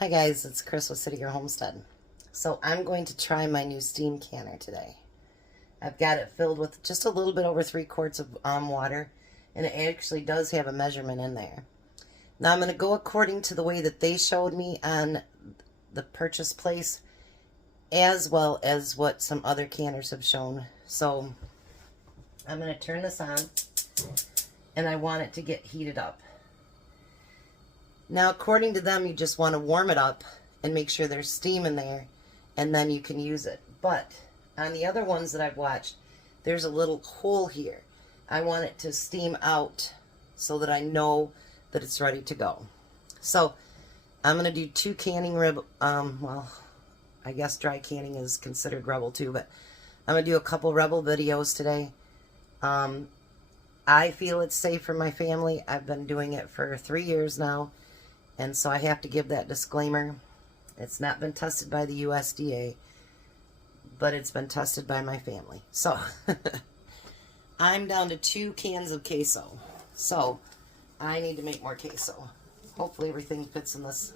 Hi guys, it's Chris with City Girl Homestead. So I'm going to try my new steam canner today. I've got it filled with just a little bit over 3 quarts of water, and it actually does have a measurement in there. Now I'm going to go according to the way that they showed me on the purchase place, as well as what some other canners have shown. So I'm going to turn this on, and I want it to get heated up. Now, according to them, you just want to warm it up and make sure there's steam in there, and then you can use it. But on the other ones that I've watched, there's a little hole here. I want it to steam out so that I know that it's ready to go. So I'm going to do 2 canning well, I guess dry canning is considered Rebel too, but I'm going to do a couple Rebel videos today. I feel it's safe for my family. I've been doing it for 3 years now. And so I have to give that disclaimer. It's not been tested by the USDA, but it's been tested by my family. So I'm down to 2 cans of queso. So I need to make more queso. Hopefully everything fits in this,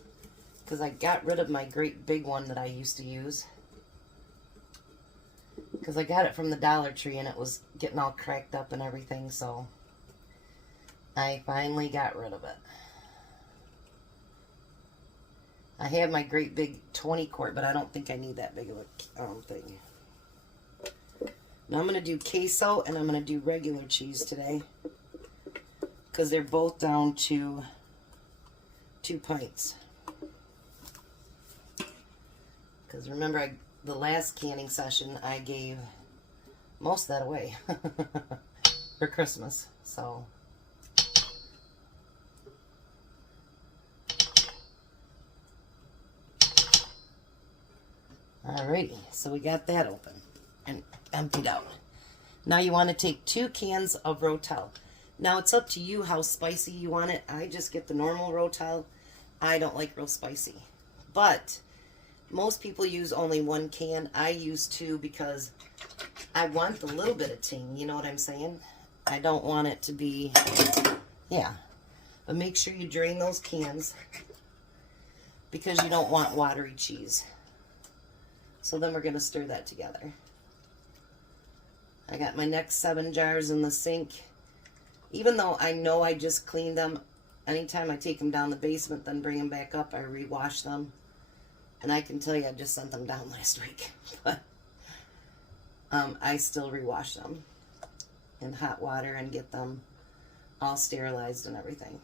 because I got rid of my great big one that I used to use. Because I got it from the Dollar Tree and it was getting all cracked up and everything, so I finally got rid of it. I have my great big 20 quart, but I don't think I need that big of a thing. Now I'm going to do queso and I'm going to do regular cheese today, because they're both down to 2 pints. Because remember, the last canning session, I gave most of that away for Christmas. So alrighty, so we got that open and emptied out. Now you want to take 2 cans of Rotel. Now it's up to you how spicy you want it. I just get the normal Rotel. I don't like real spicy. But most people use only 1 can. I use 2 because I want a little bit of ting, you know what I'm saying? I don't want it to be, yeah. But make sure you drain those cans, because you don't want watery cheese. So then we're going to stir that together. I got my next 7 jars in the sink. Even though I know I just cleaned them, anytime I take them down the basement, then bring them back up, I rewash them. And I can tell you I just sent them down last week. But I still rewash them in hot water and get them all sterilized and everything.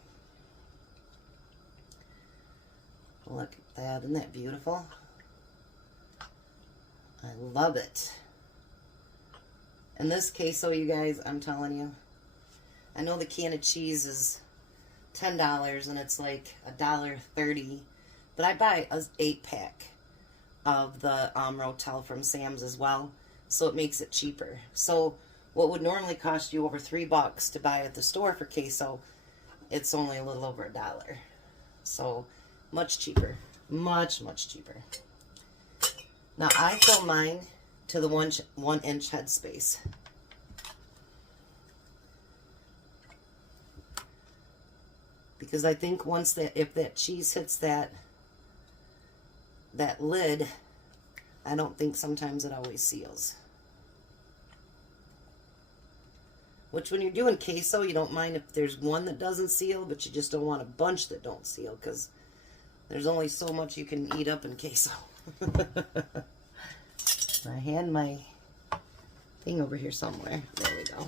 Look at that. Isn't that beautiful? I love it. In this queso, you guys, I'm telling you, I know the can of cheese is $10 and it's like $1.30, but I buy an 8-pack of the Rotel from Sam's as well, so it makes it cheaper. So what would normally cost you over $3 to buy at the store for queso, it's only a little over $1. So much cheaper, much cheaper. Now I fill mine to the 1 inch headspace. Because I think once if that cheese hits that lid, I don't think sometimes it always seals. Which when you're doing queso, you don't mind if there's one that doesn't seal, but you just don't want a bunch that don't seal, because there's only so much you can eat up in queso. I had my thing over here somewhere. There we go.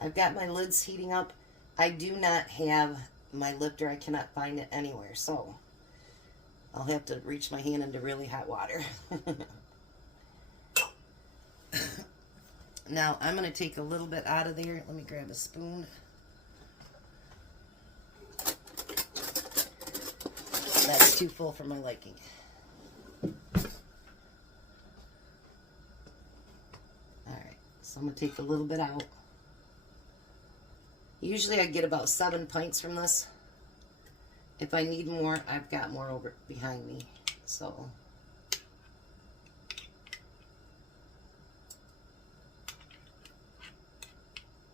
I've got my lids heating up. I do not have my lifter. I cannot find it anywhere, so I'll have to reach my hand into really hot water. Now I'm going to take a little bit out of there. Let me grab a spoon. That's too full for my liking. Alright, so I'm going to take a little bit out. Usually I get about 7 pints from this. If I need more, I've got more over behind me. So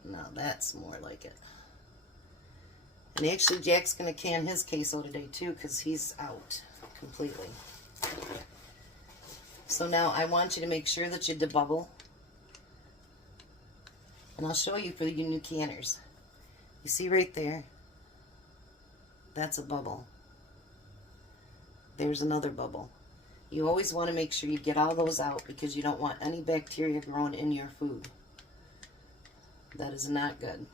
now that's more like it. And actually, Jack's going to can his queso today, too, because he's out completely. So now I want you to make sure that you debubble. And I'll show you for you new canners. You see right there? That's a bubble. There's another bubble. You always want to make sure you get all those out because you don't want any bacteria growing in your food. That is not good.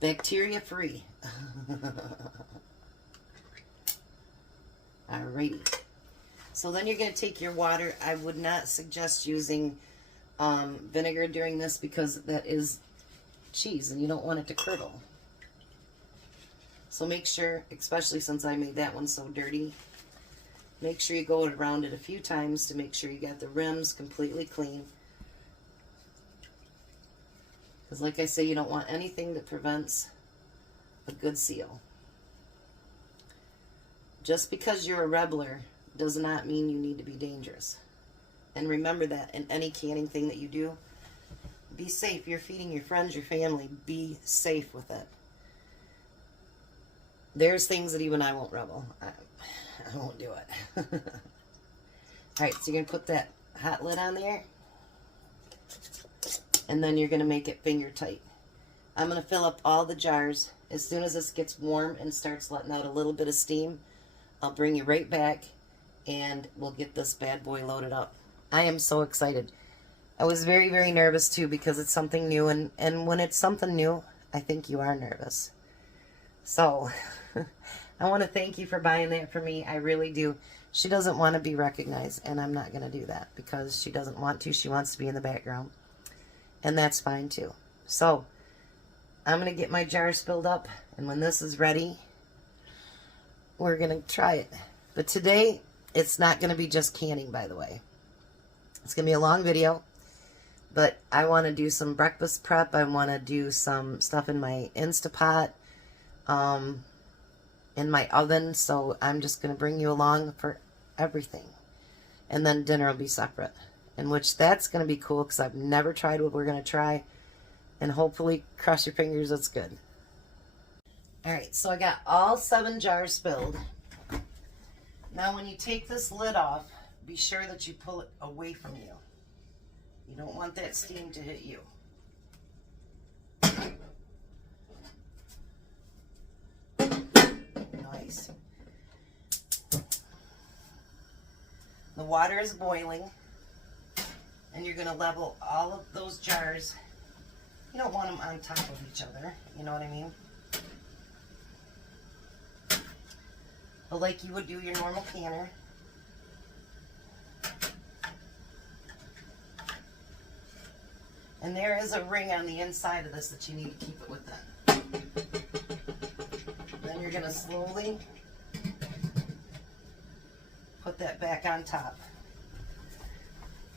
Bacteria free. Alrighty. So then you're going to take your water. I would not suggest using vinegar during this because that is cheese and you don't want it to curdle. So make sure, especially since I made that one so dirty, make sure you go around it a few times to make sure you got the rims completely clean. Because like I say, you don't want anything that prevents a good seal. Just because you're a rebeler does not mean you need to be dangerous. And remember that in any canning thing that you do, be safe. You're feeding your friends, your family. Be safe with it. There's things that even I won't rebel. I won't do it. Alright, so you're going to put that hot lid on there. And then you're going to make it finger tight. I'm going to fill up all the jars. As soon as this gets warm and starts letting out a little bit of steam, I'll bring you right back and we'll get this bad boy loaded up. I am so excited. I was very, very nervous too because it's something new. And when it's something new, I think you are nervous. So, I want to thank you for buying that for me. I really do. She doesn't want to be recognized, and I'm not going to do that because she doesn't want to. She wants to be in the background, and that's fine too. So, I'm going to get my jars filled up, and when this is ready, we're going to try it. But today, it's not going to be just canning, by the way. It's going to be a long video, but I want to do some breakfast prep. I want to do some stuff in my Instapot, in my oven, so I'm just going to bring you along for everything. And then dinner will be separate, in which that's going to be cool because I've never tried what we're going to try, and hopefully, cross your fingers, it's good. Alright, so I got all 7 jars filled. Now when you take this lid off, be sure that you pull it away from you. You don't want that steam to hit you. Nice. The water is boiling, and you're going to level all of those jars. You don't want them on top of each other, you know what I mean? But like you would do your normal canner. And there is a ring on the inside of this that you need to keep it within. Then you're going to slowly put that back on top.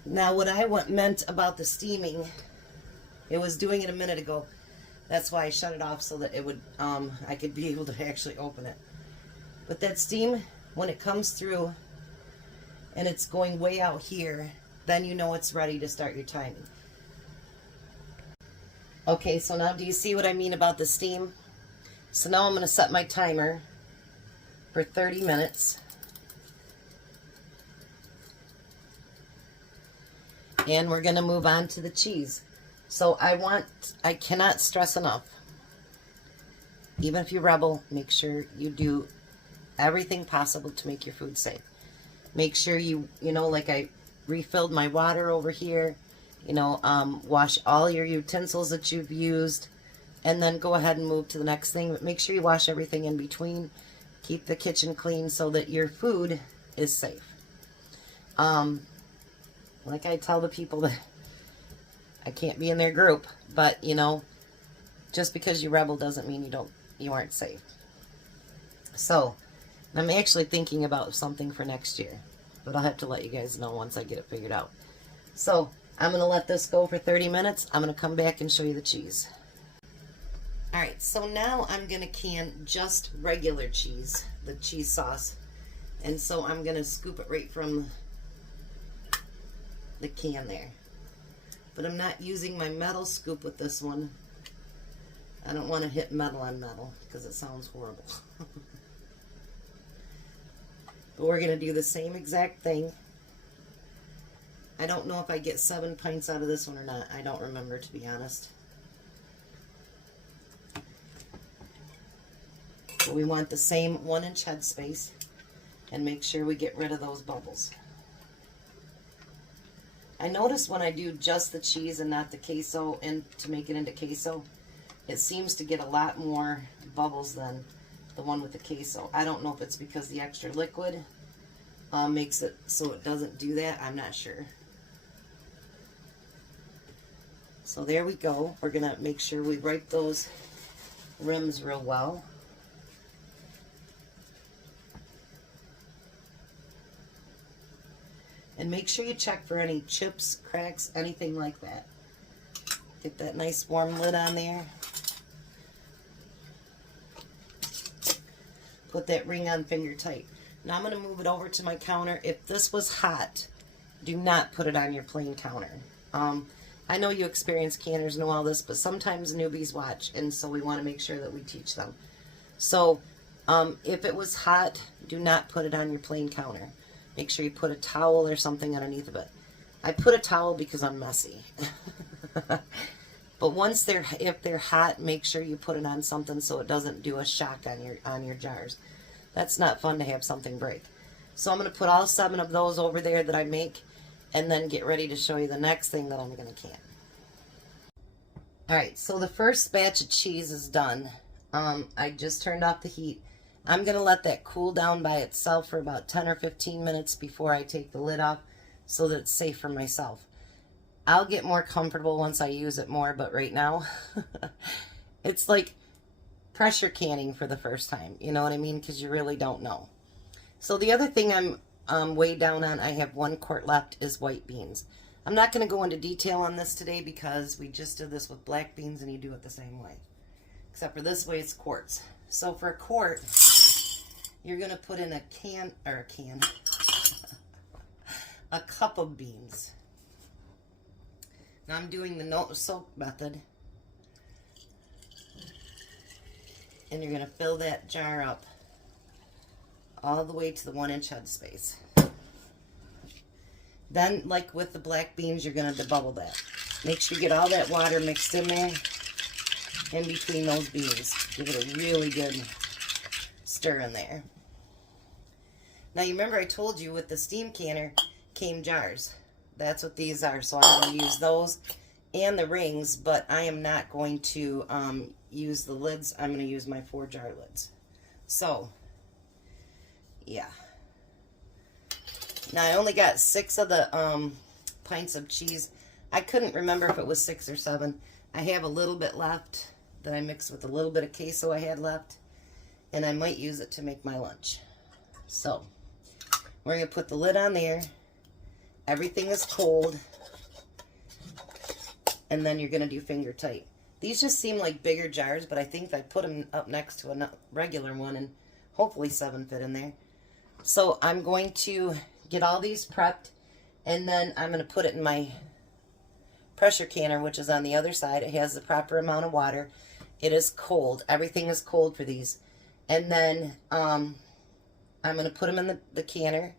Now what I meant about the steaming, it was doing it a minute ago. That's why I shut it off so that it would, I could be able to actually open it. But that steam, when it comes through and it's going way out here, then you know it's ready to start your timing. Okay, so now do you see what I mean about the steam? So now I'm going to set my timer for 30 minutes. And we're going to move on to the cheese. So I cannot stress enough, even if you rebel, make sure you do everything possible to make your food safe. Make sure you know, like I refilled my water over here, you know, wash all your utensils that you've used, and then go ahead and move to the next thing. But make sure you wash everything in between. Keep the kitchen clean so that your food is safe. Like I tell the people that I can't be in their group, but you know, just because you rebel doesn't mean you aren't safe. So, I'm actually thinking about something for next year, but I'll have to let you guys know once I get it figured out. So, I'm going to let this go for 30 minutes. I'm going to come back and show you the cheese. Alright, so now I'm going to can just regular cheese, the cheese sauce. And so I'm going to scoop it right from the can there. But I'm not using my metal scoop with this one. I don't want to hit metal on metal because it sounds horrible. But we're going to do the same exact thing. I don't know if I get 7 pints out of this one or not. I don't remember, to be honest. But we want the same 1-inch headspace, and make sure we get rid of those bubbles. I notice when I do just the cheese and not the queso, and to make it into queso, it seems to get a lot more bubbles than the one with the queso. I don't know if it's because the extra liquid makes it so it doesn't do that. I'm not sure. So there we go. We're going to make sure we wipe those rims real well. And make sure you check for any chips, cracks, anything like that. Get that nice warm lid on there. Put that ring on finger tight. Now I'm going to move it over to my counter. If this was hot, do not put it on your plain counter. I know you experienced canners know all this, but sometimes newbies watch, and so we want to make sure that we teach them. So if it was hot, do not put it on your plain counter. Make sure you put a towel or something underneath of it. I put a towel because I'm messy. But if they're hot, make sure you put it on something so it doesn't do a shock on your jars. That's not fun to have something break. So I'm going to put all 7 of those over there that I make, and then get ready to show you the next thing that I'm going to can. Alright, so the first batch of cheese is done. I just turned off the heat. I'm going to let that cool down by itself for about 10 or 15 minutes before I take the lid off so that it's safe for myself. I'll get more comfortable once I use it more, but right now, it's like pressure canning for the first time. You know what I mean? Because you really don't know. So the other thing I'm way down on, I have 1 quart left, is white beans. I'm not going to go into detail on this today because we just did this with black beans and you do it the same way. Except for this way it's quarts. So for a quart, you're going to put in a cup of beans. Now I'm doing the no soak method. And you're going to fill that jar up all the way to the 1-inch headspace. Then, like with the black beans, you're going to debubble that. Make sure you get all that water mixed in there, in between those beans. Give it a really good stir in there. Now, you remember I told you with the steam canner came jars. That's what these are. So I'm going to use those and the rings, but I am not going to use the lids. I'm going to use my 4-jar lids. So, yeah. Now, I only got 6 of the pints of cheese. I couldn't remember if it was 6 or 7. I have a little bit left that I mixed with a little bit of queso I had left, and I might use it to make my lunch. So, we're going to put the lid on there. Everything is cold, and then you're going to do finger tight. These just seem like bigger jars, but I think I put them up next to a regular one, and hopefully 7 fit in there. So I'm going to get all these prepped, and then I'm going to put it in my pressure canner, which is on the other side. It has the proper amount of water. It is cold. Everything is cold for these. And then I'm going to put them in the canner,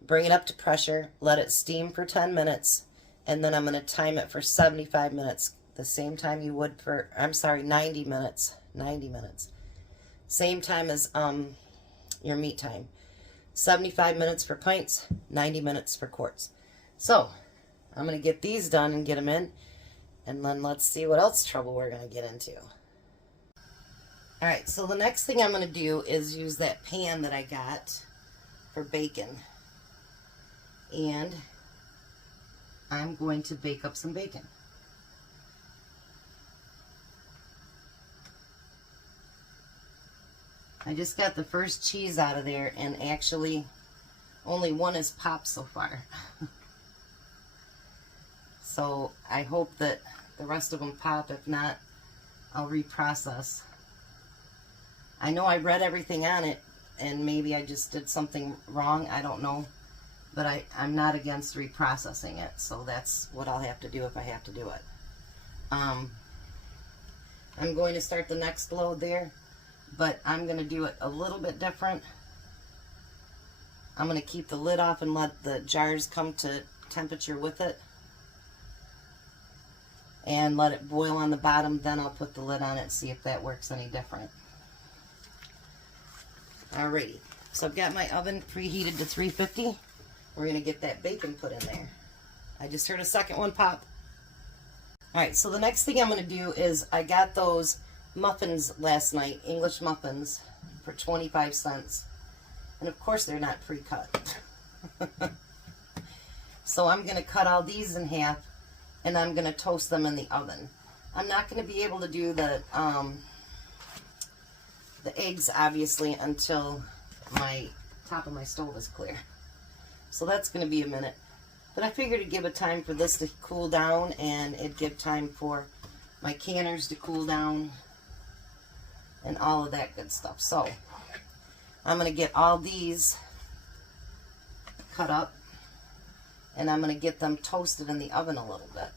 bring it up to pressure, let it steam for 10 minutes, and then I'm going to time it for 75 minutes, the same time you would for, 90 minutes. 90 minutes. Same time as your meat time. 75 minutes for pints, 90 minutes for quarts. So, I'm going to get these done and get them in, and then let's see what else trouble we're going to get into. Alright, so the next thing I'm going to do is use that pan that I got for bacon. And I'm going to bake up some bacon. I just got the first cheese out of there, and actually only one has popped so far. So I hope that the rest of them pop. If not, I'll reprocess. I know I read everything on it, and maybe I just did something wrong. I don't know. But I'm not against reprocessing it, so that's what I'll have to do if I have to do it. I'm going to start the next load there, but I'm going to do it a little bit different. I'm going to keep the lid off and let the jars come to temperature with it. And let it boil on the bottom, then I'll put the lid on it and see if that works any different. Alrighty, so I've got my oven preheated to 350. We're going to get that bacon put in there. I just heard a second one pop. Alright, so the next thing I'm going to do is I got those muffins last night, English muffins, for 25 cents. And of course they're not pre-cut. So I'm going to cut all these in half and I'm going to toast them in the oven. I'm not going to be able to do the eggs, obviously, until my top of my stove is clear. So that's going to be a minute. But I figured it'd give it time for this to cool down, and it'd give time for my canners to cool down and all of that good stuff. So I'm going to get all these cut up, and I'm going to get them toasted in the oven a little bit.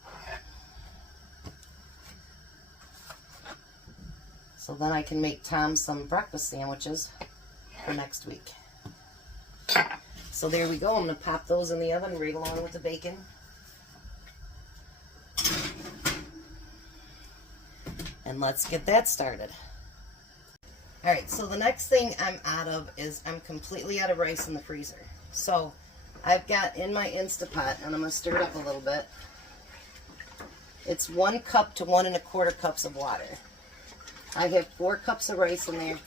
So then I can make Tom some breakfast sandwiches for next week. So there we go. I'm going to pop those in the oven right along with the bacon. And let's get that started. Alright, so the next thing I'm out of is I'm completely out of rice in the freezer. So I've got in my Instapot, and I'm going to stir it up a little bit. It's 1 cup to 1 1/4 cups of water. I have 4 cups of rice in there.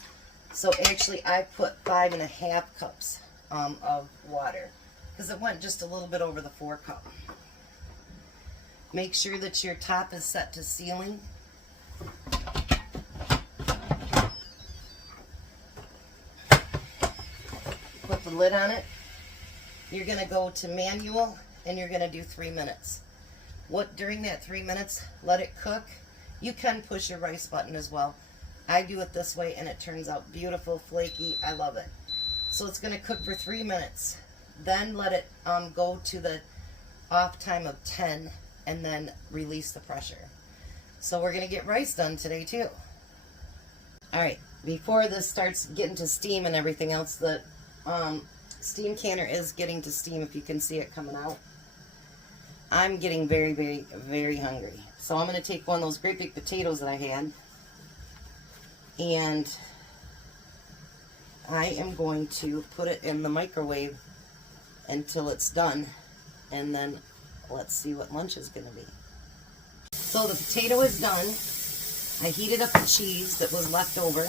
So actually I put 5.5 cups of water, because it went just a little bit over the 4 cup. Make sure that your top is set to sealing. Put the lid on it. You're going to go to manual and you're going to do 3 minutes. During that 3 minutes, let it cook. You can push your rice button as well. I do it this way and it turns out beautiful, flaky. I love it. So it's going to cook for 3 minutes. Then let it go to the off time of 10 and then release the pressure. So we're going to get rice done today too. Alright, before this starts getting to steam and everything else, the steam canner is getting to steam, if you can see it coming out. I'm getting very, very, very hungry. So I'm going to take one of those great big potatoes that I had, and I am going to put it in the microwave until it's done, and then let's see what lunch is going to be. So the potato is done. I heated up the cheese that was left over.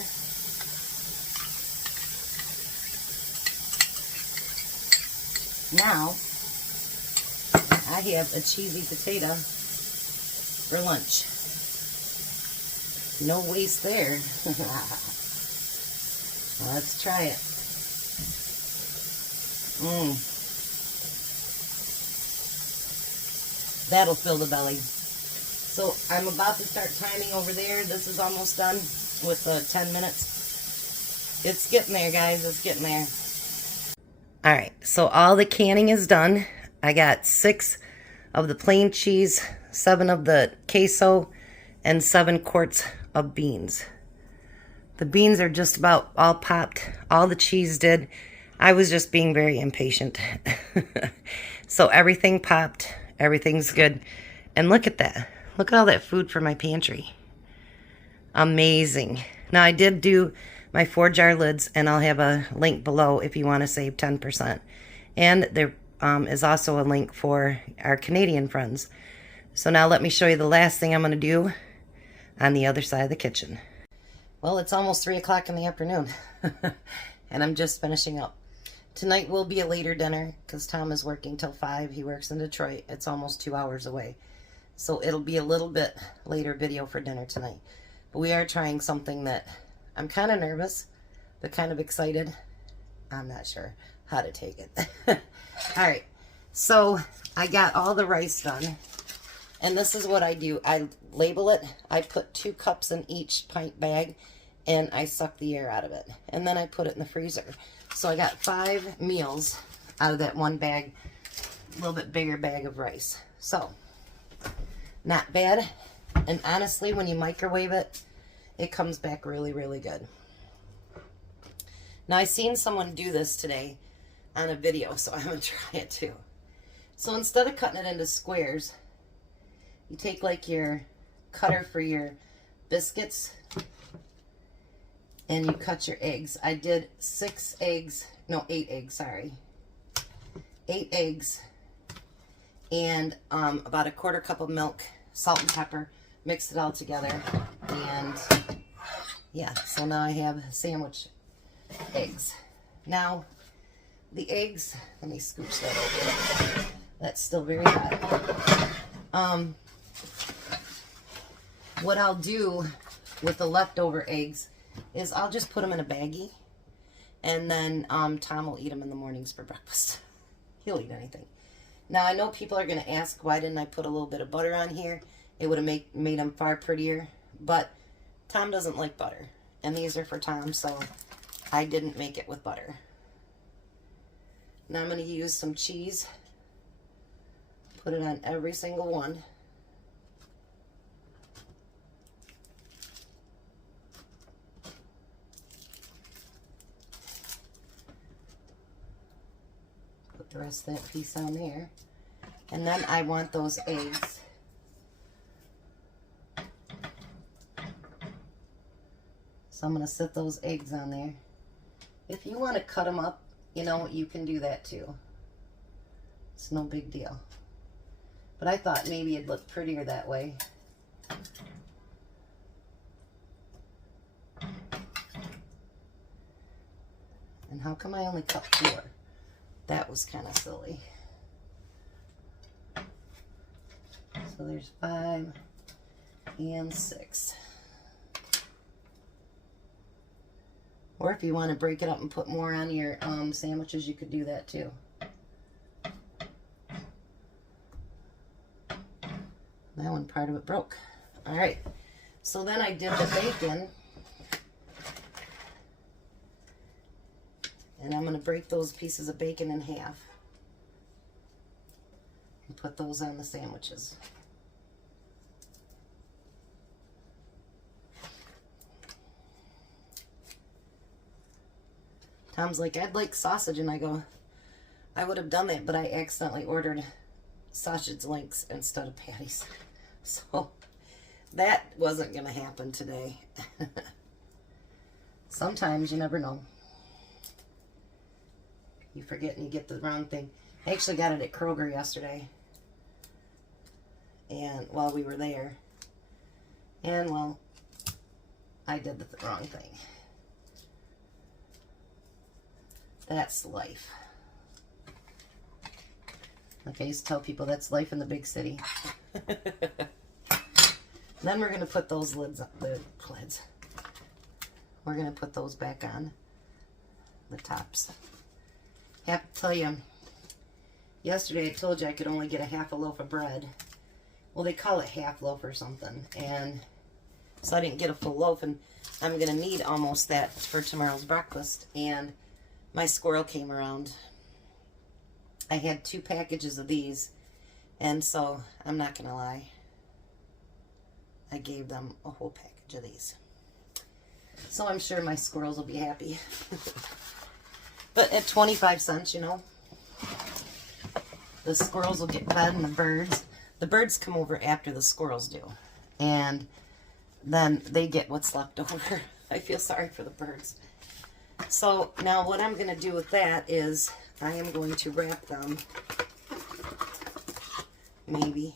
Now I have a cheesy potato for lunch. No waste there. Let's try it. That'll fill the belly. So I'm about to start timing over there. This is almost done with 10 minutes. It's getting there, guys. It's getting there. Alright, so all the canning is done. I got 6 of the plain cheese, 7 of the queso, and 7 quarts of beans. The beans are just about all popped. All the cheese did. I was just being very impatient. So everything popped. Everything's good. And look at that. Look at all that food for my pantry. Amazing. Now I did do my 4-jar lids, and I'll have a link below if you want to save 10%. And there is also a link for our Canadian friends. So now let me show you the last thing I'm going to do on the other side of the kitchen. Well, it's almost 3 o'clock in the afternoon, and I'm just finishing up. Tonight will be a later dinner because Tom is working till 5. He works in Detroit. It's almost 2 hours away. So it'll be a little bit later video for dinner tonight. But we are trying something that I'm kind of nervous, but kind of excited. I'm not sure how to take it. Alright, so I got all the rice done. And this is what I do. I label it. I put 2 cups in each pint bag, and I suck the air out of it. And then I put it in the freezer. So I got 5 meals out of that one bag, a little bit bigger bag of rice. So, not bad. And honestly, when you microwave it, it comes back really, really good. Now, I seen someone do this today on a video, so I'm going to try it too. So instead of cutting it into squares, you take like your cutter for your biscuits and you cut your eggs. I did 8 eggs, sorry. 8 eggs and about a 1/4 cup of milk, salt and pepper, mixed it all together. And yeah, so now I have sandwich eggs. Now, the eggs, let me scooch that over. That's still very hot. What I'll do with the leftover eggs is I'll just put them in a baggie, and then Tom will eat them in the mornings for breakfast. He'll eat anything. Now, I know people are going to ask, why didn't I put a little bit of butter on here? It would have made them far prettier, but Tom doesn't like butter, and these are for Tom, so I didn't make it with butter. Now I'm going to use some cheese. Put it on every single one. Put the rest of that piece on there. And then I want those eggs. So I'm going to set those eggs on there. If you want to cut them up, you know, you can do that too. It's no big deal. But I thought maybe it'd look prettier that way. And how come I only cut 4? That was kind of silly. So there's 5 and 6. Or if you want to break it up and put more on your sandwiches, you could do that too. That one, part of it broke. All right. So then I did the bacon. And I'm going to break those pieces of bacon in half. And put those on the sandwiches. Tom's like, I'd like sausage. And I go, I would have done that, but I accidentally ordered sausage links instead of patties. So that wasn't going to happen today. Sometimes you never know. You forget and you get the wrong thing. I actually got it at Kroger yesterday. And while we were there. And well, I did the wrong thing. That's life. Like I used to tell people, that's life in the big city. Then we're going to put those lids, we're going to put those back on the tops. Have to tell you, yesterday I told you I could only get a half a loaf of bread. Well, they call it half loaf or something. And so I didn't get a full loaf, and I'm going to need almost that for tomorrow's breakfast. And my squirrel came around. I had 2 packages of these, and so I'm not going to lie. I gave them a whole package of these. So I'm sure my squirrels will be happy. But at 25 cents, you know, the squirrels will get fed and the birds come over after the squirrels do. And then they get what's left over. I feel sorry for the birds. So now what I'm going to do with that is I am going to wrap them. Maybe.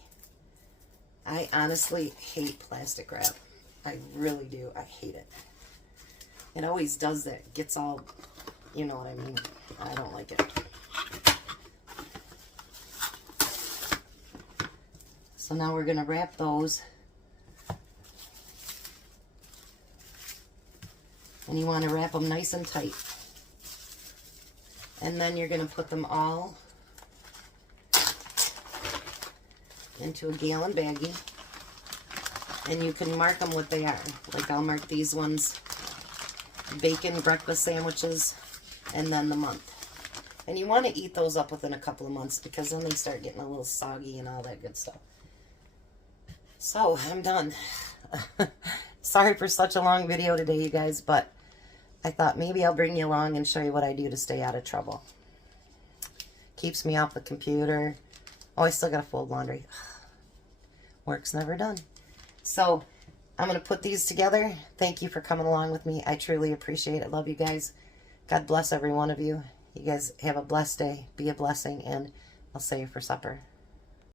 I honestly hate plastic wrap. I really do. I hate it. It always does that. Gets all, you know what I mean. I don't like it. So now we're going to wrap those. And you want to wrap them nice and tight. And then you're going to put them all into a gallon baggie. And you can mark them what they are. Like I'll mark these ones bacon breakfast sandwiches and then the month. And you want to eat those up within a couple of months because then they start getting a little soggy and all that good stuff. So I'm done. Sorry for such a long video today, you guys, but I thought maybe I'll bring you along and show you what I do to stay out of trouble. Keeps me off the computer. Oh, I still got to fold laundry. Work's never done. So I'm going to put these together. Thank you for coming along with me. I truly appreciate it. Love you guys. God bless every one of you. You guys have a blessed day. Be a blessing, and I'll see you for supper.